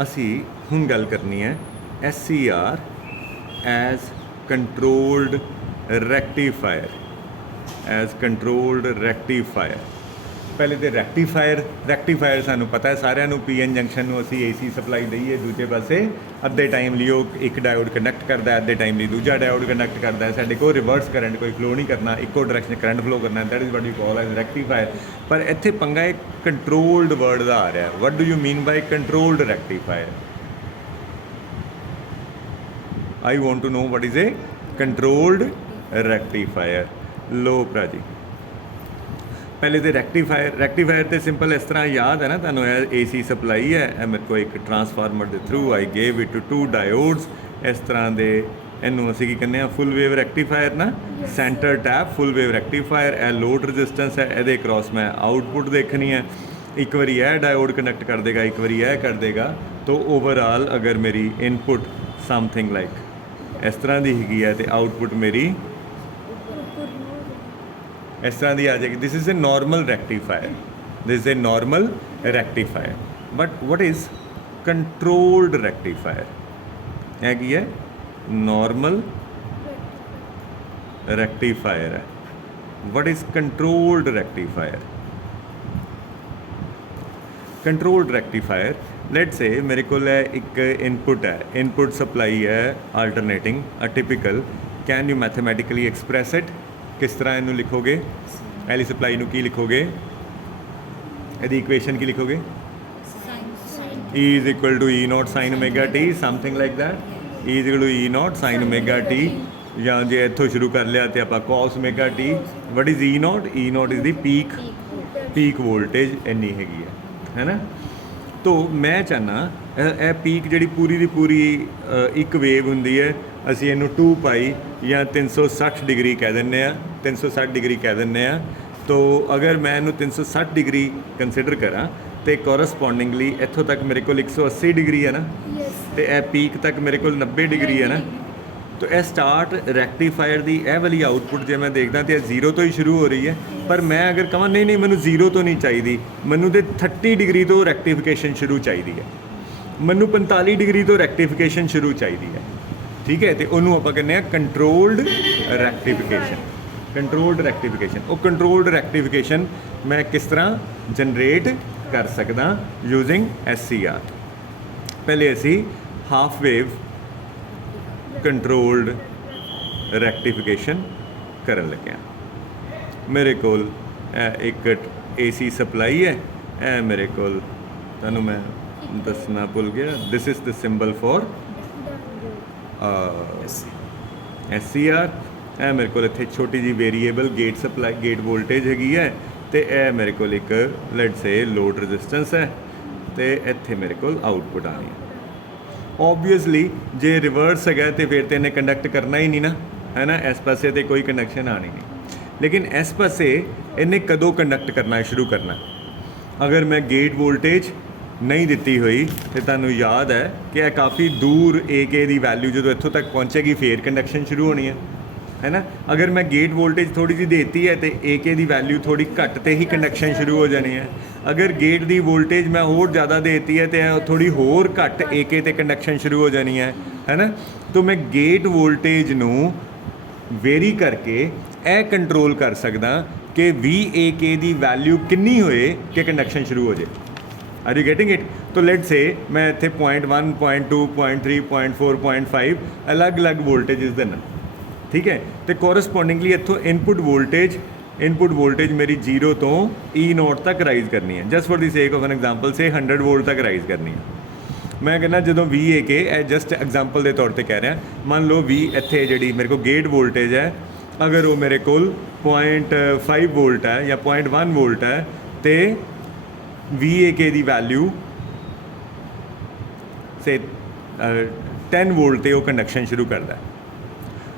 असी हुण गल करनी है SCR as controlled rectifier. As controlled rectifier. पहले तो रैक्टीफायर सानू पता है सारिਆਂ ਨੂੰ PN जंक्शन ਨੂੰ ਅਸੀਂ AC सप्लाई दईए, दूजे पासे अद्धे टाइम ਲਈ ਉਹ एक डायोड कनैक्ट करता है, अद्धे टाइम ਲਈ दूजा डायोड कनैक्ट करता है। साडे कोल रिवर्स करंट कोई फ्लो नहीं करना, इको डायरैक्शन करंट फ्लो करना, that is what you call as rectifier. पर इत्थे पंगा एक कंट्रोल्ड वर्ड का आ रहा है। What do you mean by controlled rectifier? I want to know what is a controlled rectifier. लो भरा जी, पहले तो रैक्टीफायर तो सिंपल इस तरह याद है ना तुहानू, AC सप्लाई है, मेरे को एक ट्रांसफार्मर के through I gave it two diodes इस तरह के, इनू असी की कहने फुल वेव रैक्टीफायर ना, centre tap full wave rectifier. ए लोड रजिस्टेंस है, ये क्रॉस मैं आउटपुट देखनी है, एक बारी यह डायोड कनैक्ट कर देगा, एक बारी यह कर देगा, तो ओवरऑल अगर मेरी इनपुट समथिंग लाइक इस तरह की हैगी है तो आउटपुट मेरी इस तरह की आ जाएगी। This is a normal rectifier, this is a normal rectifier. But what is controlled rectifier? है कि है नॉर्मल रैक्टीफायर है। What is controlled rectifier? Controlled rectifier, let say मेरे को एक इनपुट है, इनपुट सप्लाई है alternating a typical. Can you mathematically express it? किस तरह इनू लिखोगे? एली सप्लाई नू की लिखोगे? यदि इक्वेशन की लिखोगे? E is equal to E naught sine omega t, something like that. E is equal to E naught sine omega t, या जो इतों शुरू कर लिया तो आप cos omega t. What is E naught? E naught is the peak voltage इन्नी हैगी है ना। तो मैं चाहना यह पीक जी पूरी की पूरी एक वेव होंगी है, असी इनू 2 पाई या 360 डिग्री कह दें, 360 डिग्री कह दें। तो अगर मैं इनू 360 डिग्री कंसिडर करा तो कोरसपोंडिंगली इत्थों तक मेरे को 180 डिग्री है ना, तो यह पीक तक मेरे को 90 डिग्री है ना। तो यह स्टार्ट रैक्टीफायर की यह वाली आउटपुट जो मैं देखदा तो जीरो तो ही शुरू हो रही है। पर मैं अगर कਹਾਂ नहीं नहीं मैनू जीरो तो नहीं चाहिए, मैनू तो 30 डिग्री तो रैक्टीफिकेशन शुरू चाहिए है, मैनू 45 डिग्री तो रैक्टीफिकेशन शुरू चाहिए है। ठीक है, तो उन्होंने आप कहने कंट्रोल्ड रैक्टीफिकेशन। कंट्रोल्ड रैक्टीफिकेशन, वो कंट्रोल्ड रैक्टीफिकेशन मैं किस तरह जनरेट कर सकदा यूजिंग SCR। पहले असी हाफ वेव कंट्रोल्ड रैक्टीफिकेशन करन लगे। मेरे को एक AC सप्लाई है, ए मेरे को तुहानू मैं दसना भुल गया, this is the symbol for SCR। ए मेरे को इत्थे छोटी g variable gate supply gate voltage हैगी है, तो यह मेरे को एक लेट से लोड रजिस्टेंस है, तो इत्थे मेरे को आउटपुट आनी है। ओबवियसली जे रिवर्स है तो फिर तो इन्हें कंडक्ट करना ही नहीं ना, है ना, इस पासे तो कोई कंडक्शन आनी नहीं। लेकिन इस पासे इन्हें कदों कंडक्ट करना शुरू करना? अगर मैं गेट वोल्टेज नहीं दी हुई तो तुहानू याद है कि यह काफ़ी दूर AK की वैल्यू जो इत्थों तक पहुँचेगी फिर कंडक्शन शुरू होनी है ना। अगर मैं गेट वोल्टेज थोड़ी जी देती है तो AK की वैल्यू थोड़ी घट तो ही कंडक्शन शुरू हो जानी है। अगर गेट की वोल्टेज मैं होर ज़्यादा देती है तो थोड़ी होर घट AK ते कंडक्शन शुरू हो जानी है ना। तो मैं गेट वोल्टेज नू वेरी करके यह कंट्रोल कर सकदा कि VAK की वैल्यू कितनी होए कि कंडक्शन शुरू हो जाए। Are you getting it? तो लेट से मैं इत्थे 0.1 0.2 0.3 0.4 0.5 अलग अलग वोल्टेजेस देना, ठीक है। तो कोरसपोंडिंगली इत्थों इनपुट वोल्टेज मेरी 0 तो E नॉट तक राइज करनी है। Just for the sake of an example से 100 वोल्ट तक राइज करनी है। मैं कहना जो VAK जस्ट एग्जांपल के तौर पर कह रहा, मान लो V इत्थे जी मेरे को गेट वोल्टेज है, अगर वो मेरे को 0.5 वोल्ट है या 0.1 वोल्ट है तो VAK की वैल्यू से 10 वोल्ट से वो कंडक्शन शुरू करता है।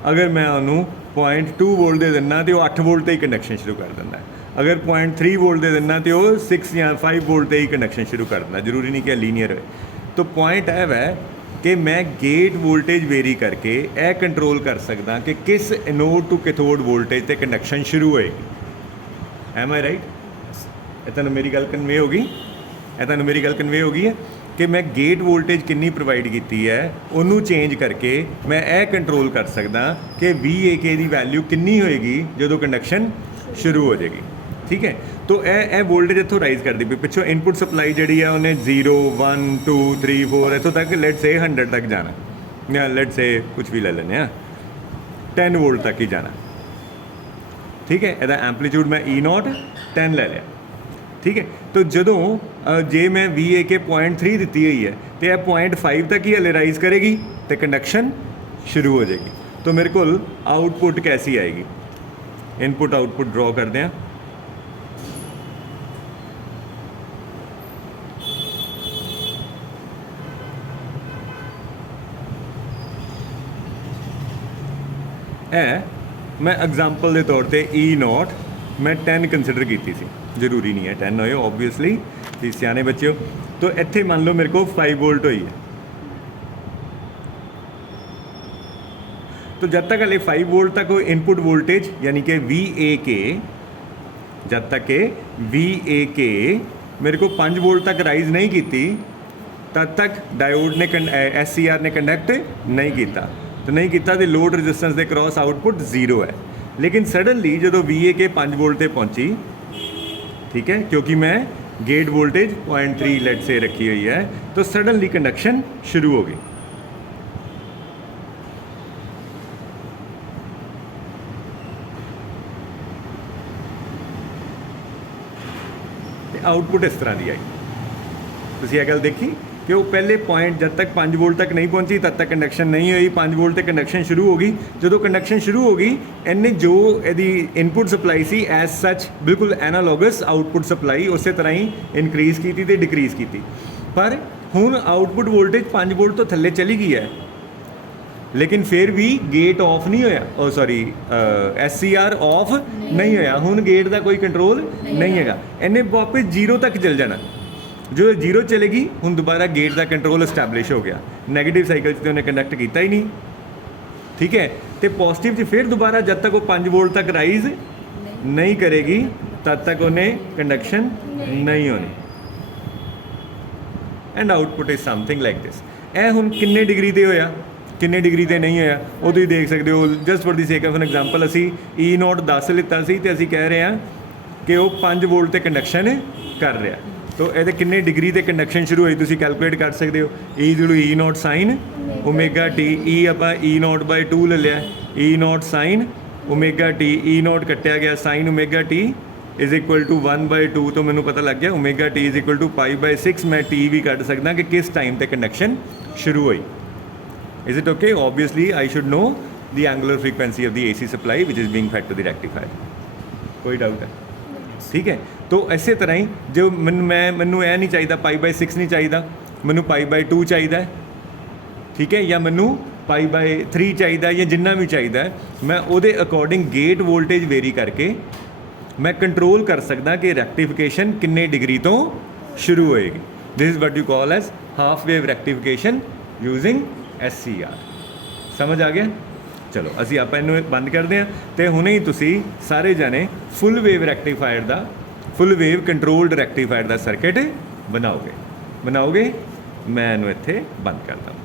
अगर मैं उन्होंने 0.2 वोल्ट दे देना तो 8 वोल्ट से ही कंडक्शन शुरू कर देता है। अगर 0.3 वोल्ट दे देना तो 6 या 5 वोल्ट से ही कंडक्शन शुरू कर देना, जरूरी नहीं कि लीनियर हो। तो पॉइंट यह है कि मैं गेट वोल्टेज वेरी करके यह कंट्रोल कर सकदा कि किस एनोड टू कैथोड वोल्टेज से कंडक्शन शुरू होएगी। एम आई राइट? ये तुहानू मेरी गल कन्वे होगी? ये तुहानू मेरी गल कन्वे हो गई है? कि मैं गेट वोल्टेज कितनी प्रोवाइड की है ਉਹਨੂੰ चेंज करके मैं यह कंट्रोल कर सकदा कि VAK की वैल्यू कितनी होएगी जो कंडक्शन शुरू हो जाएगी। ठीक है, तो यह वोल्टेज इतों राइज करती पई, पिछों इनपुट सप्लाई जी है उन्हें 0 1 2 3 4 इतों तक लेट से 100 तक जाना, या लेट से कुछ भी ले लें 10 वोल्ट तक ही जाना। ठीक है, यदा एंपलीट्यूड मैं E0 10 ले लिया। ठीक है, तो जदों जे मैं VAK 0.3 दी हुई है तो यह 0.5 तक ही हले राइज करेगी तो कंडक्शन शुरू हो जाएगी। तो मेरे को आउटपुट कैसी आएगी, इनपुट आउटपुट ड्रॉ करते हैं। मैं एग्जाम्पल के तौर पर E0 मैं 10 कंसिडर की सी, जरूरी नहीं है 10 होए ओबवियसली, कि सियाने बच्चे हो। तो इत्थे मान लो मेरे को 5 वोल्ट हुई है, तो जब तक हले 5 वोल्ट तक इनपुट वोल्टेज यानी कि VAK, जब तक के VAK मेरे को 5 वोल्ट तक राइज नहीं की तब तक डायोड ने SCR ने कंडक्ट नहीं किया, तो नहीं किया तो लोड रजिस्टेंस के क्रॉस आउटपुट 0 है। लेकिन सडनली जो VAK 5 वोल्ट पर पहुंची, ठीक है, क्योंकि मैं गेट वोल्टेज 0.3 लेट से रखी हुई है, तो सडनली कंडक्शन शुरू हो गई। आउटपुट इस तरह की आई, तुसीं यह गल देखी कि वो पहले पॉइंट जब तक 5 वोल्ट तक नहीं पहुंची तब तक कंडक्शन नहीं हुई, 5 वोल्ट तक कंडक्शन शुरू हो गई। जो कंडक्शन शुरू हो गई इन्हें जो यदि इनपुट सप्लाई सी एज सच बिल्कुल एनालॉगस आउटपुट सप्लाई उस तरह ही इनक्रीज़ की तो डिक्रीज़ की, पर हुण आउटपुट वोल्टेज 5 वोल्ट तो थल्ले चली गई है, लेकिन फिर भी गेट ऑफ नहीं होया, सॉरी SCR ऑफ नहीं होया, हुण गेट का कोई कंट्रोल नहीं है, इन्हें वापस 0 तक चल जाना। जो 0 चलेगी हुण दोबारा गेट का कंट्रोल इस्टैबलिश हो गया, नैगेटिव साइकिल तो उन्हें कंडक्ट किया ही नहीं। ठीक है, तो पॉजिटिव च फिर दोबारा जब तक वो 5 वोल्ट तक राइज नहीं करेगी तब तक उन्हें कंडक्शन नहीं होनी। And output is something like this. यह हुण किन्ने डिग्री ते होया, किन्ने डिग्री ते नहीं होया, वो तुसीं देख सकते हो। Just for the sake of an example असी E0 10 लिता सी ते असी कह रहे हैं कि वो 5 वोल्ट ते कंडक्शन कर रहा, तो ये किन्ने डिग्री ते कंडक्शन शुरू हुई तुसीं कैलकुलेट कर सकते हो। E0 साइन ओमेगा टी, ई आपां E0 बाय 2 ले लिया, E0 sign omega T, E0 कट्टिया गया sine omega t is equal to 1/2, तो मैनू पता लग गया omega t is equal to π/6। मैं टी भी कट सकदा कि किस टाइम ते कंडक्शन शुरू हुई। Is it okay? Obviously I should know the angular frequency of the AC supply which is being fed to the rectifier. कोई डाउट है? ठीक है, तो इस तरह ही जो मैनू यह नहीं चाहिए π/6 नहीं चाहिए, मैनू π/2 चाहिए, ठीक है, या मैनू π/3 चाहिए, या जिन्ना भी चाहिए, मैं उहदे अकॉर्डिंग गेट वोल्टेज वेरी करके मैं कंट्रोल कर सकदा कि रेक्टिफिकेशन किन्ने डिग्री तो शुरू होएगी। This is what you call as half wave rectification using SCR। समझ आ गया? चलो असी आप इनू बंद करते हैं, तो हुणे ही तुसी सारे जने फुल वेव रेक्टिफायर का, फुल वेव कंट्रोल्ड रेक्टिफायर का सर्किट बनाओगे। मैं इनू इत्थे बंद करता।